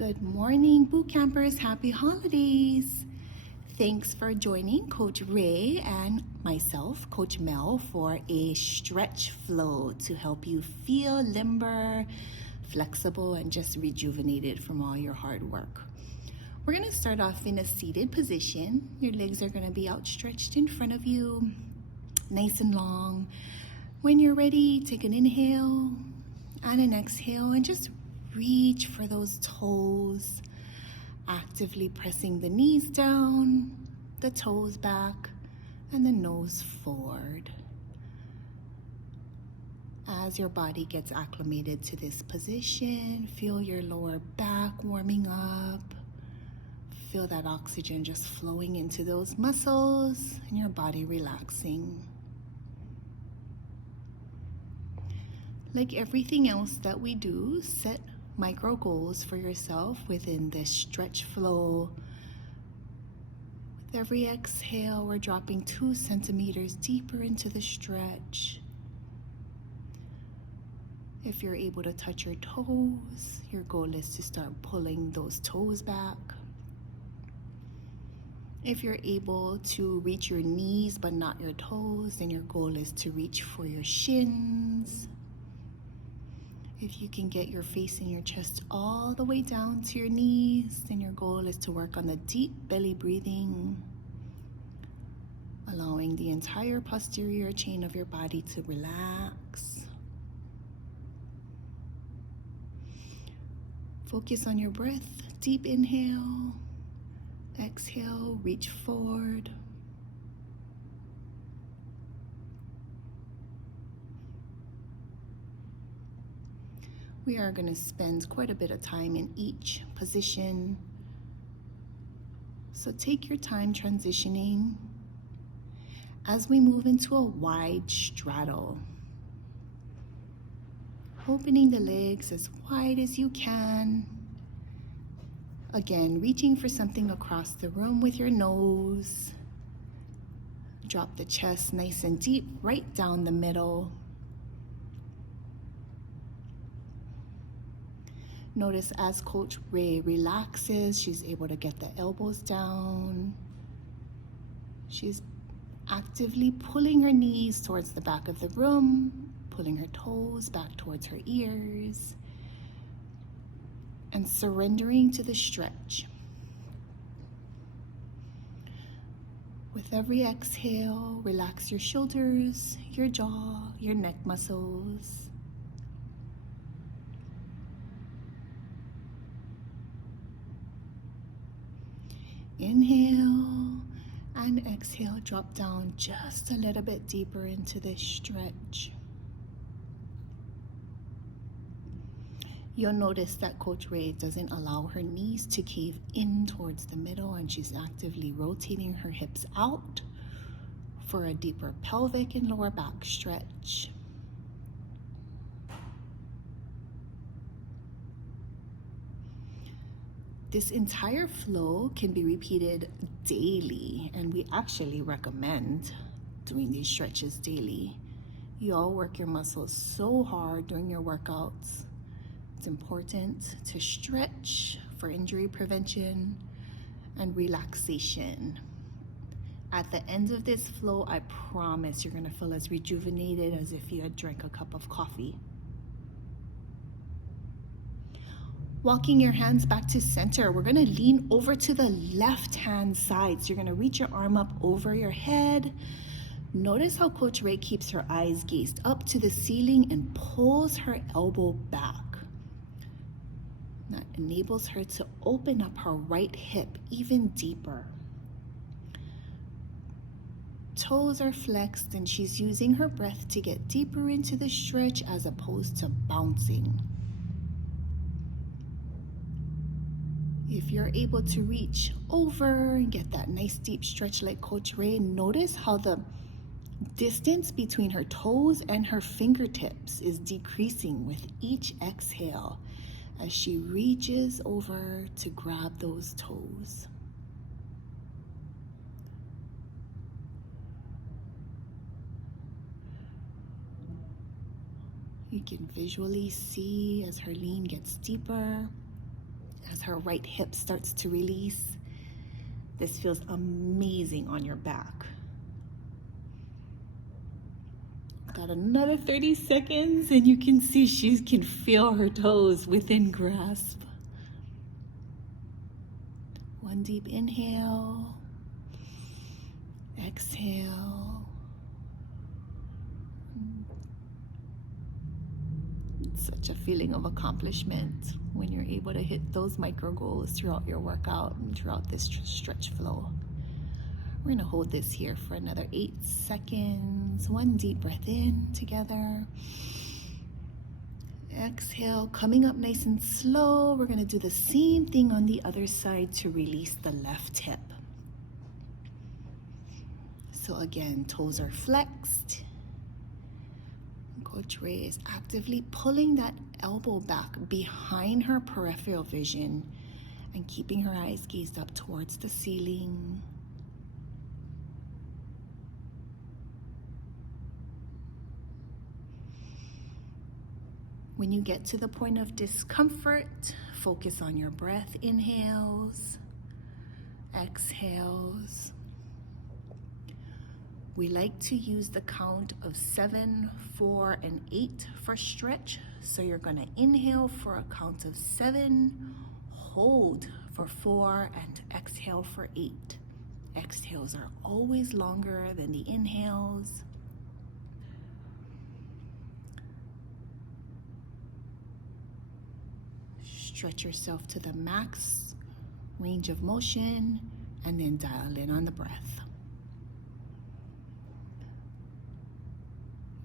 Good morning, boot campers. Happy holidays. Thanks for joining Coach Ray and myself, Coach Mel, for a stretch flow to help you feel limber, flexible, and just rejuvenated from all your hard work. We're going to start off in a seated position. Your legs are going to be outstretched in front of you, nice and long. When you're ready, take an inhale and an exhale and just reach for those toes, actively pressing the knees down, the toes back, and the nose forward. As your body gets acclimated to this position, feel your lower back warming up. Feel that oxygen just flowing into those muscles and your body relaxing. Like everything else that we do, set micro goals for yourself within this stretch flow. With every exhale, we're dropping 2 centimeters deeper into the stretch. If you're able to touch your toes, your goal is to start pulling those toes back. If you're able to reach your knees but not your toes, then your goal is to reach for your shins. If you can get your face and your chest all the way down to your knees, then your goal is to work on the deep belly breathing, allowing the entire posterior chain of your body to relax. Focus on your breath. Deep inhale, exhale, reach forward. We are going to spend quite a bit of time in each position. So take your time transitioning as we move into a wide straddle. Opening the legs as wide as you can. Again, reaching for something across the room with your nose. Drop the chest nice and deep, right down the middle. Notice as Coach Ray relaxes, she's able to get the elbows down. She's actively pulling her knees towards the back of the room, pulling her toes back towards her ears, and surrendering to the stretch. With every exhale, relax your shoulders, your jaw, your neck muscles. Inhale and exhale, drop down just a little bit deeper into this stretch. You'll notice that Coach Ray doesn't allow her knees to cave in towards the middle, and she's actively rotating her hips out for a deeper pelvic and lower back stretch. This entire flow can be repeated daily, and we actually recommend doing these stretches daily. You all work your muscles so hard during your workouts. It's important to stretch for injury prevention and relaxation. At the end of this flow, I promise you're gonna feel as rejuvenated as if you had drank a cup of coffee. Walking your hands back to center, we're gonna lean over to the left-hand side. So you're gonna reach your arm up over your head. Notice how Coach Ray keeps her eyes gazed up to the ceiling and pulls her elbow back. That enables her to open up her right hip even deeper. Toes are flexed and she's using her breath to get deeper into the stretch as opposed to bouncing. If you're able to reach over and get that nice deep stretch like Coach Ray, notice how the distance between her toes and her fingertips is decreasing with each exhale as she reaches over to grab those toes. You can visually see as her lean gets deeper, as her right hip starts to release. This feels amazing on your back. Got another 30 seconds and you can see she can feel her toes within grasp. One deep inhale, exhale. It's such a feeling of accomplishment when you're able to hit those micro goals throughout your workout and throughout this stretch flow. We're gonna hold this here for another 8 seconds. One deep breath in together. Exhale, coming up nice and slow. We're gonna do the same thing on the other side to release the left hip. So again, toes are flexed. Coach Ray is actively pulling that elbow back behind her peripheral vision and keeping her eyes gazed up towards the ceiling. When you get to the point of discomfort, focus on your breath. Inhales, exhales. We like to use the count of 7, 4, and 8 for stretch. So you're gonna inhale for a count of 7, hold for 4, and exhale for 8. Exhales are always longer than the inhales. Stretch yourself to the max range of motion and then dial in on the breath.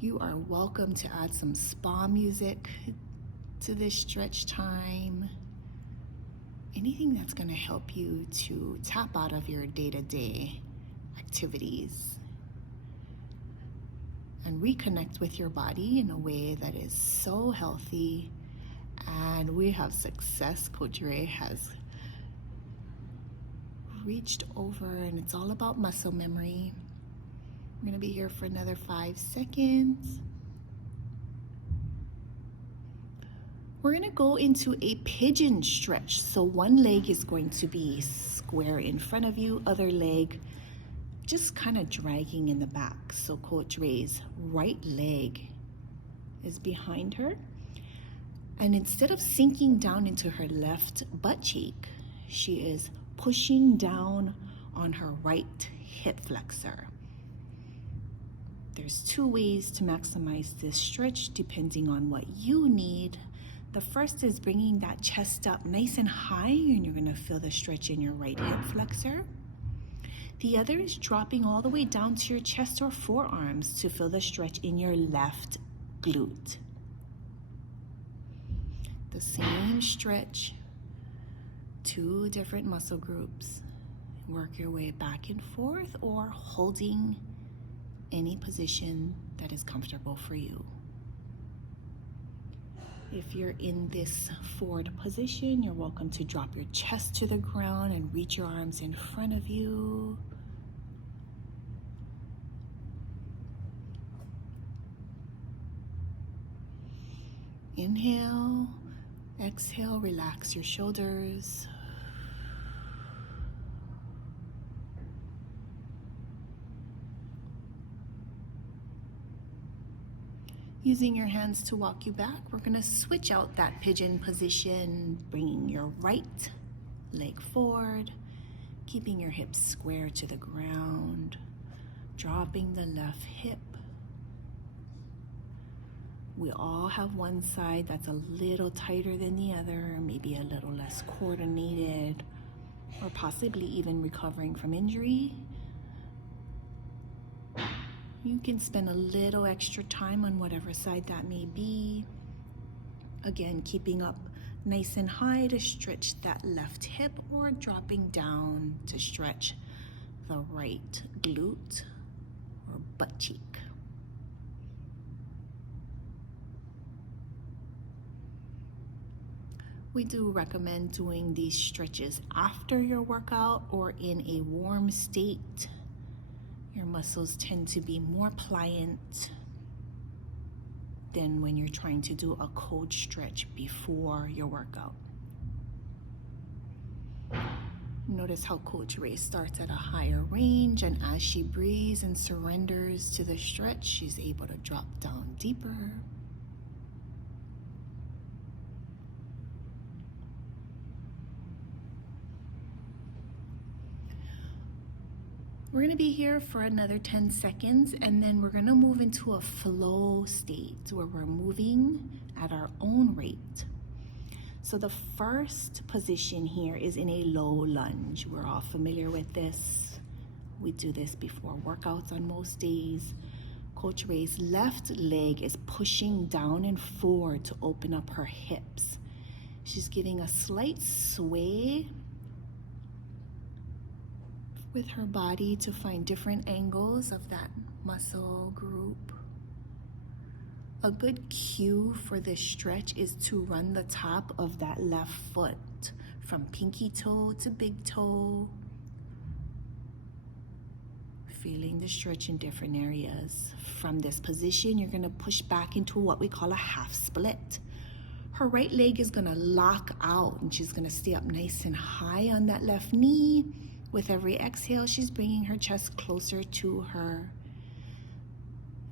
You are welcome to add some spa music to this stretch time. Anything that's going to help you to tap out of your day-to-day activities and reconnect with your body in a way that is so healthy. And we have success. Coach Ray has reached over, and it's all about muscle memory. I'm gonna be here for another 5 seconds. We're gonna go into a pigeon stretch. So one leg is going to be square in front of you, other leg just kind of dragging in the back. So Coach Ray's right leg is behind her. And instead of sinking down into her left butt cheek, she is pushing down on her right hip flexor. There's 2 ways to maximize this stretch depending on what you need. The first is bringing that chest up nice and high, and you're gonna feel the stretch in your right hip flexor. The other is dropping all the way down to your chest or forearms to feel the stretch in your left glute. The same stretch, 2 different muscle groups. Work your way back and forth or holding any position that is comfortable for you. If you're in this forward position, you're welcome to drop your chest to the ground and reach your arms in front of you. Inhale. Exhale, relax your shoulders. Using your hands to walk you back, we're gonna switch out that pigeon position, bringing your right leg forward, keeping your hips square to the ground, dropping the left hip. We all have one side that's a little tighter than the other, maybe a little less coordinated, or possibly even recovering from injury. You can spend a little extra time on whatever side that may be. Again, keeping up nice and high to stretch that left hip, or dropping down to stretch the right glute or butt cheek. We do recommend doing these stretches after your workout or in a warm state. Your muscles tend to be more pliant than when you're trying to do a cold stretch before your workout. Notice how Coach Ray starts at a higher range, and as she breathes and surrenders to the stretch, she's able to drop down deeper. We're going to be here for another 10 seconds, and then we're going to move into a flow state where we're moving at our own rate. So the first position here is in a low lunge. We're all familiar with this. We do this before workouts on most days. Coach Ray's left leg is pushing down and forward to open up her hips. She's giving a slight sway with her body to find different angles of that muscle group. A good cue for this stretch is to run the top of that left foot from pinky toe to big toe. Feeling the stretch in different areas. From this position, you're gonna push back into what we call a half split. Her right leg is gonna lock out and she's gonna stay up nice and high on that left knee. With every exhale, she's bringing her chest closer to her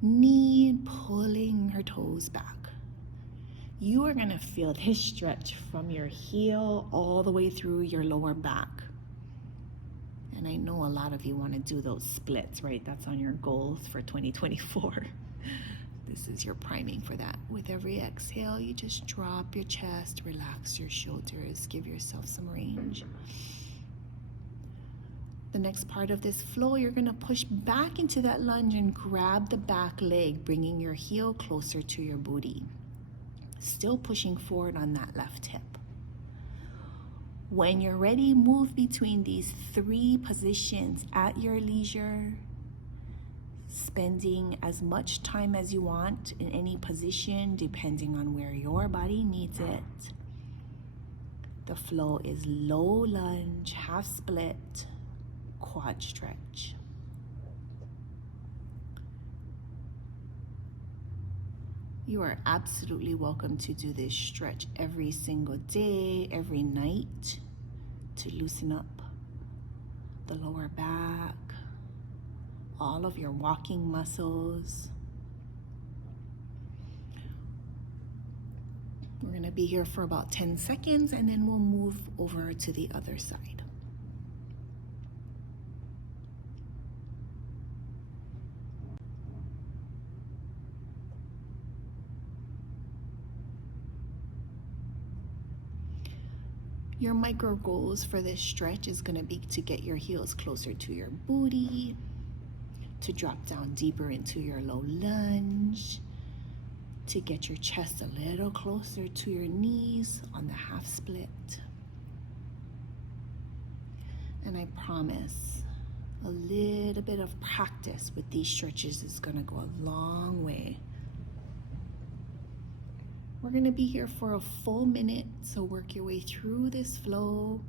knee and pulling her toes back. You are gonna feel this stretch from your heel all the way through your lower back. And I know a lot of you wanna do those splits, right? That's on your goals for 2024. This is your priming for that. With every exhale, you just drop your chest, relax your shoulders, give yourself some range. The next part of this flow, you're gonna push back into that lunge and grab the back leg, bringing your heel closer to your booty. Still pushing forward on that left hip. When you're ready, move between these three positions at your leisure, spending as much time as you want in any position, depending on where your body needs it. The flow is low lunge, half split, quad stretch. You are absolutely welcome to do this stretch every single day, every night, to loosen up the lower back, all of your walking muscles. We're going to be here for about 10 seconds and then we'll move over to the other side. Your micro goals for this stretch is going to be to get your heels closer to your booty, to drop down deeper into your low lunge, to get your chest a little closer to your knees on the half split. And I promise a little bit of practice with these stretches is going to go a long way. We're going to be here for a full minute, so work your way through this flow.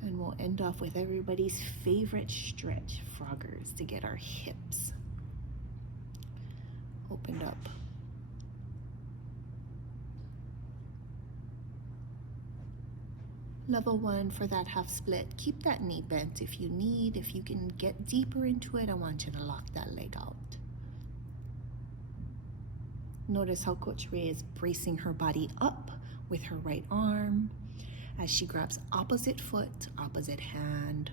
And we'll end off with everybody's favorite stretch, froggers, to get our hips opened up. Level 1 for that half split. Keep that knee bent if you need. If you can get deeper into it, I want you to lock that leg out. Notice how Coach Ray is bracing her body up with her right arm as she grabs opposite foot, opposite hand.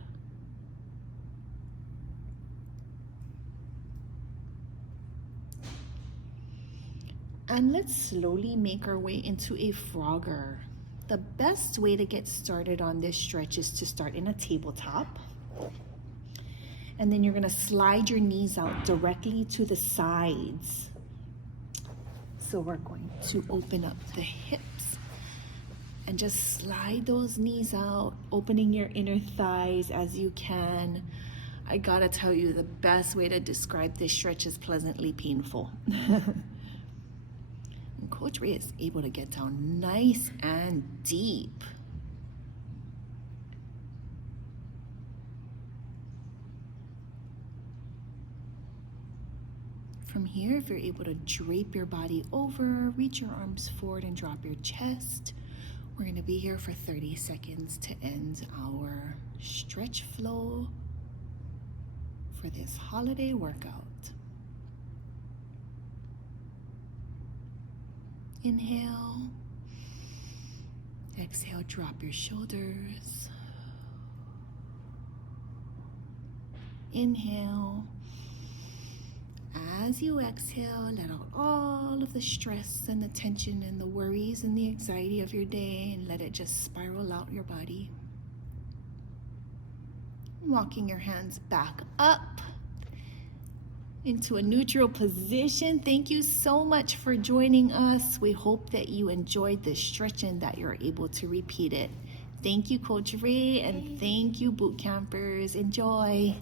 And let's slowly make our way into a frogger. The best way to get started on this stretch is to start in a tabletop. And then you're gonna slide your knees out directly to the sides. So we're going to open up the hips and just slide those knees out, opening your inner thighs as you can. I gotta tell you, the best way to describe this stretch is pleasantly painful. And Coach Ray is able to get down nice and deep. From here, if you're able to drape your body over, reach your arms forward and drop your chest. We're going to be here for 30 seconds to end our stretch flow for this holiday workout. Inhale. Exhale, drop your shoulders. Inhale. As you exhale, let out all of the stress and the tension and the worries and the anxiety of your day and let it just spiral out your body. Walking your hands back up into a neutral position. Thank you so much for joining us. We hope that you enjoyed this stretch and that you're able to repeat it. Thank you, Coach Ray, and thank you, boot campers. Enjoy.